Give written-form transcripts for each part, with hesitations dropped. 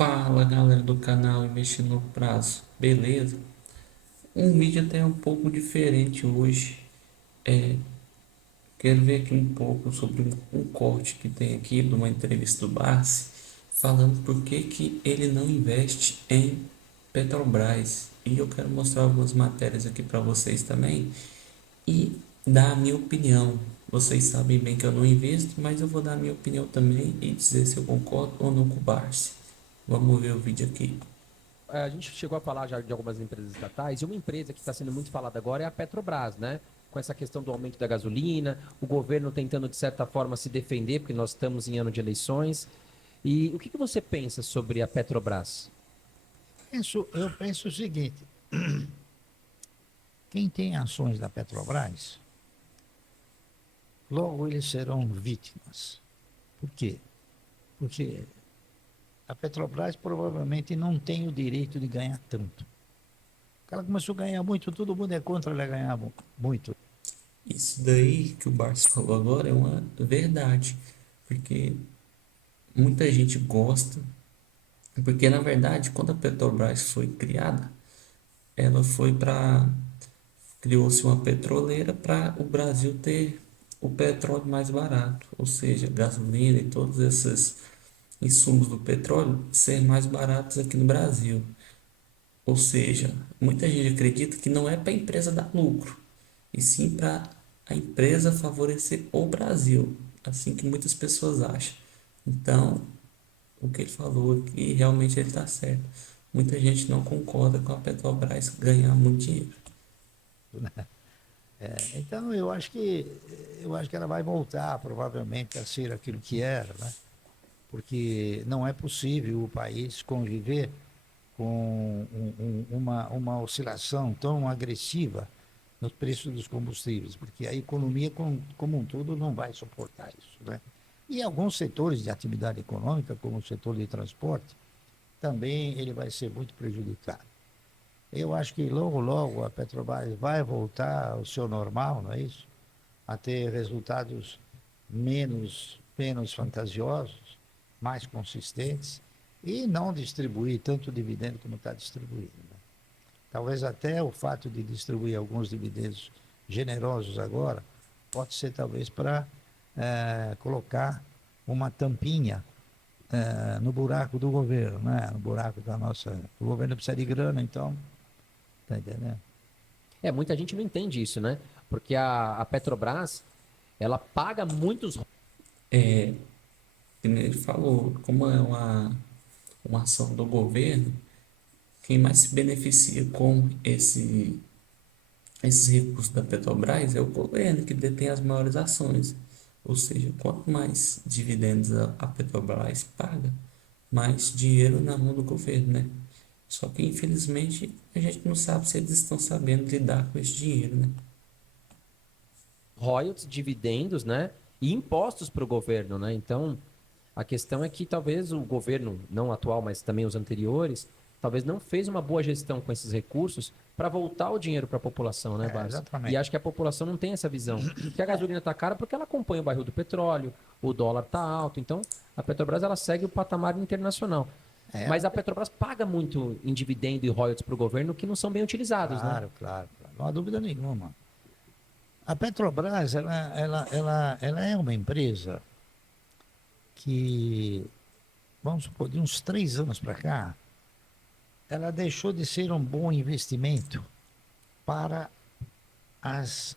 Fala galera do canal Investir no Prazo, beleza? Um vídeo até um pouco diferente hoje. Quero ver aqui um pouco sobre um corte que tem aqui de uma entrevista do Barsi, falando por que ele não investe em Petrobras. E eu quero mostrar algumas matérias aqui para vocês também e dar a minha opinião. Vocês sabem bem que eu não investo, mas eu vou dar a minha opinião também e dizer se eu concordo ou não com o Barsi. Vamos ver o vídeo aqui. A gente chegou a falar já de algumas empresas estatais, e uma empresa que está sendo muito falada agora é a Petrobras, né? Com essa questão do aumento da gasolina, o governo tentando, de certa forma, se defender, porque nós estamos em ano de eleições. E o que você pensa sobre a Petrobras? Eu penso o seguinte: quem tem ações da Petrobras, logo eles serão vítimas. Por quê? Porque a Petrobras provavelmente não tem o direito de ganhar tanto. Ela começou a ganhar muito, todo mundo é contra ela ganhar muito. Isso daí que o Barça falou agora é uma verdade, porque muita gente gosta, porque na verdade, quando a Petrobras foi criada, ela foi para criou-se uma petroleira para o Brasil ter o petróleo mais barato, ou seja, gasolina e todos esses insumos do petróleo ser mais baratos aqui no Brasil. Ou seja, muita gente acredita que não é para a empresa dar lucro, e sim para a empresa favorecer o Brasil, assim que muitas pessoas acham. Então, o que ele falou aqui, realmente ele está certo. Muita gente não concorda com a Petrobras ganhar muito dinheiro. Então eu acho que ela vai voltar provavelmente a ser aquilo que era, né? Porque não é possível o país conviver com uma oscilação tão agressiva nos preços dos combustíveis, porque a economia como um todo não vai suportar isso, né? E alguns setores de atividade econômica, como o setor de transporte, também ele vai ser muito prejudicado. Eu acho que logo, logo a Petrobras vai voltar ao seu normal, não é isso? A ter resultados menos fantasiosos, mais consistentes e não distribuir tanto dividendo como está distribuindo, né? Talvez até o fato de distribuir alguns dividendos generosos agora pode ser talvez para colocar uma tampinha no buraco do governo, né? No buraco da nossa. O governo precisa de grana, então, tá entendendo? Muita gente não entende isso, né? Porque a Petrobras, ela paga muitos. Que nem ele falou, como é uma ação do governo, quem mais se beneficia com esses recursos da Petrobras é o governo que detém as maiores ações. Ou seja, quanto mais dividendos a Petrobras paga, mais dinheiro na mão do governo, né? Só que infelizmente a gente não sabe se eles estão sabendo lidar com esse dinheiro, né? Royalties, dividendos, né? E impostos para o governo, né? Então, a questão é que talvez o governo, não atual, mas também os anteriores, talvez não fez uma boa gestão com esses recursos para voltar o dinheiro para a população, né, Barça? E Exatamente. acho que a população não tem essa visão. Que a gasolina está cara porque ela acompanha o barril do petróleo, o dólar está alto. Então, a Petrobras ela segue o patamar internacional. Ela Mas a Petrobras paga muito em dividendo e royalties para o governo que não são bem utilizados, né? Claro, claro, claro. Não há dúvida nenhuma. A Petrobras, ela é uma empresa que, vamos supor, de uns 3 anos para cá, ela deixou de ser um bom investimento para as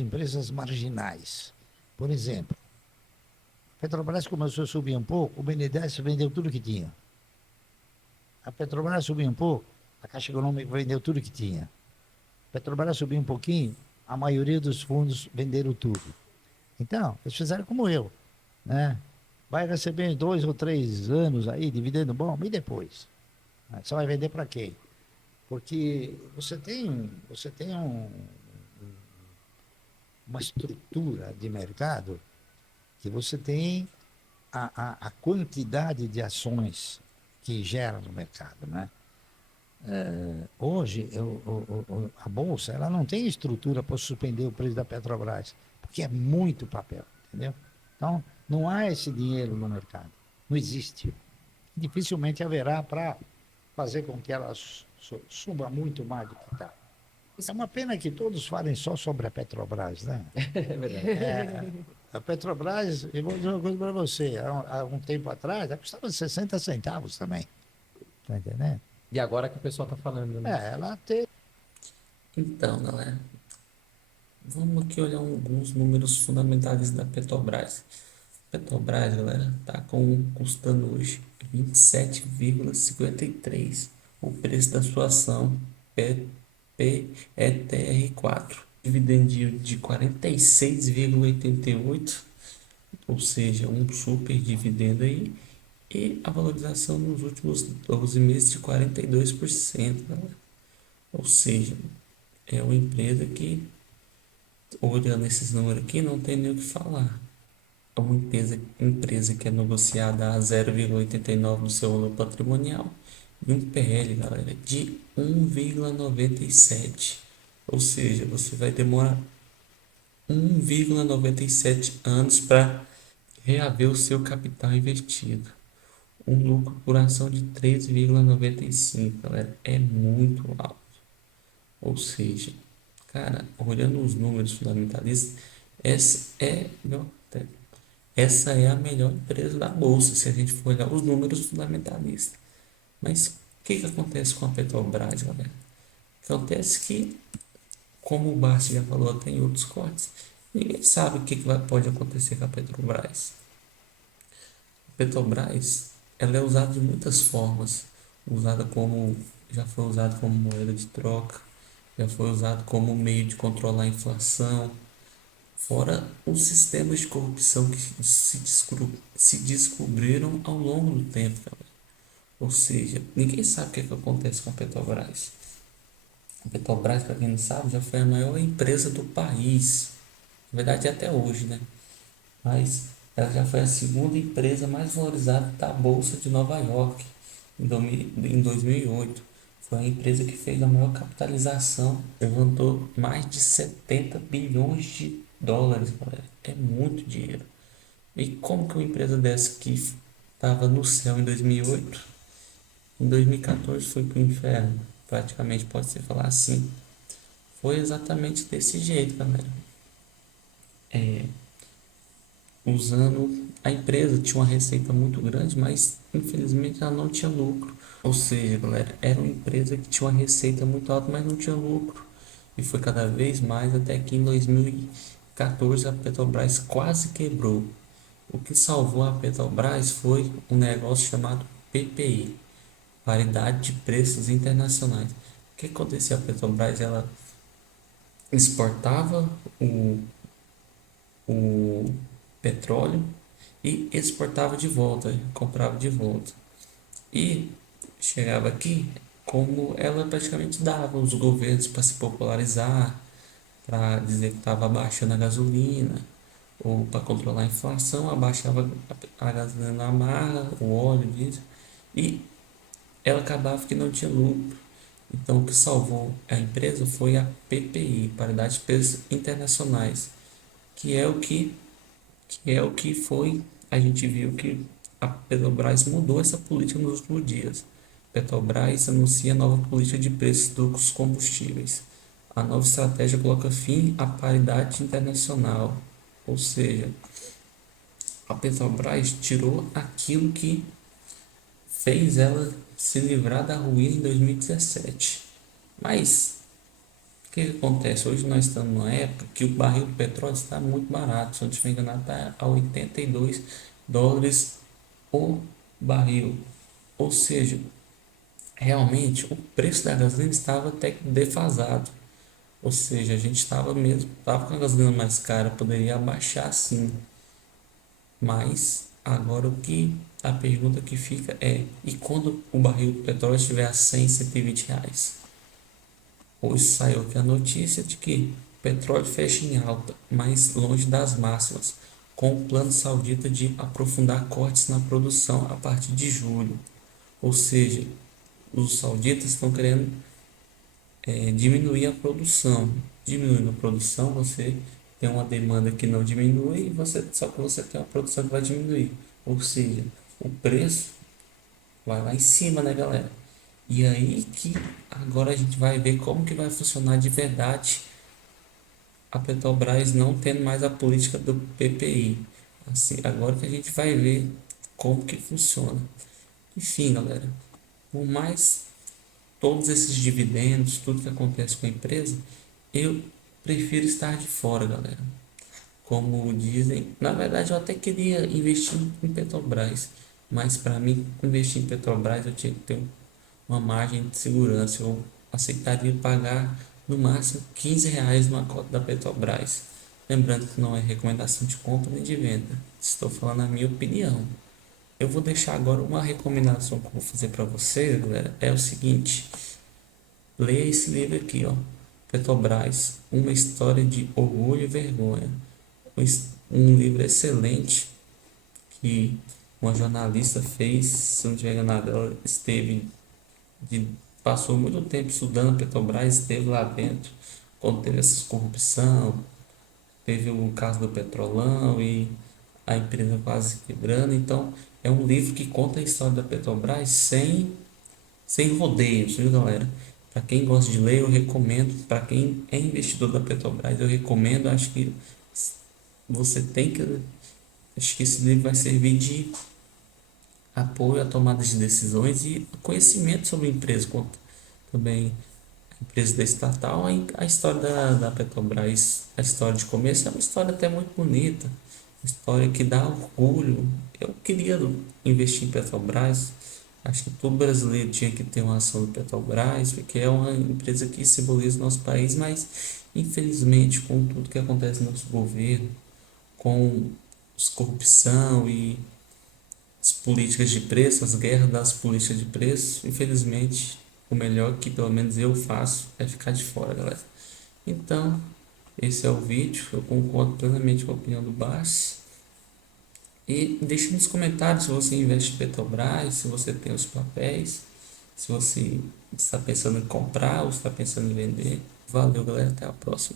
empresas marginais. Por exemplo, a Petrobras começou a subir um pouco, o BNDES vendeu tudo que tinha. A Petrobras subiu um pouco, a Caixa Econômica vendeu tudo que tinha. A Petrobras subiu um pouquinho, a maioria dos fundos venderam tudo. Então, eles fizeram como eu, né? Vai receber 2 ou 3 anos aí, dividendo bom, e depois? Você vai vender para quem? Porque você tem uma estrutura de mercado que você tem a quantidade de ações que gera no mercado, né? Hoje, a Bolsa ela não tem estrutura para suspender o preço da Petrobras, porque é muito papel, entendeu? Então, não há esse dinheiro no mercado. Não existe. dificilmente haverá para fazer com que ela suba muito mais do que está. É uma pena que todos falem só sobre a Petrobras, né? É verdade. A Petrobras, eu vou dizer uma coisa para você, há um tempo atrás, ela custava 60 centavos também, tá entendendo? E agora que o pessoal tá falando, né? Ela teve. Então, galera, vamos aqui olhar alguns números fundamentais da Petrobras. Petrobras, galera, tá custando hoje 27,53 o preço da sua ação PETR4. Dividendo de 46,88, ou seja, um super dividendo aí. E a valorização nos últimos 12 meses de 42%, galera. Ou seja, é uma empresa que, olhando esses números aqui, não tem nem o que falar. É uma empresa que é negociada a 0,89 do seu valor patrimonial e um PL, galera, de 1,97. Ou seja, você vai demorar 1,97 anos para reaver o seu capital investido. Um lucro por ação de 3,95, galera, é muito alto. Ou seja, cara, olhando os números fundamentalistas, essa é, essa é a melhor empresa da bolsa, se a gente for olhar os números fundamentalistas. Mas o que que acontece com a Petrobras, galera? Acontece que, como o Basti já falou até em outros cortes, ninguém sabe o que que pode acontecer com a Petrobras. A Petrobras, ela é usada de muitas formas. Usada como, já foi usada como moeda de troca, já foi usado como meio de controlar a inflação, fora os sistemas de corrupção que se descobriram ao longo do tempo, galera. Ou seja, ninguém sabe o que é que acontece com a Petrobras. A Petrobras, para quem não sabe, já foi a maior empresa do país. Na verdade, até hoje, né? Mas ela já foi a segunda empresa mais valorizada da Bolsa de Nova York em 2008. Foi a empresa que fez a maior capitalização, levantou mais de 70 bilhões de dólares, galera. É muito dinheiro. E como que uma empresa dessa que estava no céu em 2008, em 2014 foi para o inferno? Praticamente pode-se falar assim. Foi exatamente desse jeito, galera. Usando a empresa tinha uma receita muito grande, mas infelizmente ela não tinha lucro. Ou seja, galera, era uma empresa que tinha uma receita muito alta, mas não tinha lucro. E foi cada vez mais até que em 2014 a Petrobras quase quebrou. O que salvou a Petrobras foi um negócio chamado PPI, Paridade de Preços Internacionais. O que acontecia? A Petrobras ela exportava o petróleo e exportava de volta, comprava de volta. E chegava aqui, como ela praticamente dava os governos para se popularizar, para dizer que estava abaixando a gasolina, ou para controlar a inflação, abaixava a gasolina na marra, o óleo disso, e ela acabava que não tinha lucro. Então, o que salvou a empresa foi a PPI, Paridade de Preços Internacionais, que é o que foi, a gente viu que a Petrobras mudou essa política nos últimos dias. Petrobras anuncia nova política de preços dos combustíveis. A nova estratégia coloca fim à paridade internacional, ou seja, a Petrobras tirou aquilo que fez ela se livrar da ruína em 2017. Mas o que acontece? Hoje nós estamos numa época que o barril de petróleo está muito barato. Se eu não estiver enganado, está a US$ 82 o barril. Ou seja, realmente o preço da gasolina estava até que defasado. Ou seja, a gente estava com a gasolina mais cara, poderia abaixar sim. Mas agora a pergunta que fica é: e quando o barril de petróleo estiver a 100, R$ 120? Hoje saiu aqui a notícia de que o petróleo fecha em alta, mas longe das máximas, com o plano saudita de aprofundar cortes na produção a partir de julho. Ou seja, os sauditas estão querendo diminuir a produção. Diminuindo a produção, você tem uma demanda que não diminui, só que você tem uma produção que vai diminuir. Ou seja, o preço vai lá em cima, né, galera? E aí que agora a gente vai ver como que vai funcionar de verdade a Petrobras não tendo mais a política do PPI. Assim, agora que a gente vai ver como que funciona. Enfim, galera, por mais todos esses dividendos, tudo que acontece com a empresa, eu prefiro estar de fora, galera. Como dizem, na verdade eu até queria investir em Petrobras, mas para mim investir em Petrobras eu tinha que ter uma margem de segurança. Eu aceitaria pagar no máximo R$ 15 numa cota da Petrobras. Lembrando que não é recomendação de compra nem de venda. Estou falando a minha opinião. Eu vou deixar agora uma recomendação que eu vou fazer para vocês, galera. É o seguinte: leia esse livro aqui, ó. Petrobras, uma história de orgulho e vergonha. Um livro excelente que uma jornalista fez, se não tiver enganado, ela de, passou muito tempo estudando a Petrobras, esteve lá dentro, quando teve essa corrupção, teve o caso do Petrolão e a empresa quase quebrando. Então, é um livro que conta a história da Petrobras sem rodeios, viu, galera? Para quem gosta de ler, eu recomendo. Para quem é investidor da Petrobras, eu recomendo. Acho que você tem que. Acho que esse livro vai servir de apoio à tomada de decisões e conhecimento sobre a empresa, quanto também a empresa da estatal, a história da Petrobras, a história de começo é uma história até muito bonita, uma história que dá orgulho. Eu queria investir em Petrobras, acho que todo brasileiro tinha que ter uma ação do Petrobras, porque é uma empresa que simboliza o nosso país, mas infelizmente com tudo que acontece no nosso governo, com as corrupção e as políticas de preço, as guerras das políticas de preço, infelizmente, o melhor que pelo menos eu faço é ficar de fora, galera. Então, esse é o vídeo. Eu concordo plenamente com a opinião do Barsi. E deixe nos comentários se você investe em Petrobras, se você tem os papéis, se você está pensando em comprar ou está pensando em vender. Valeu, galera. Até a próxima.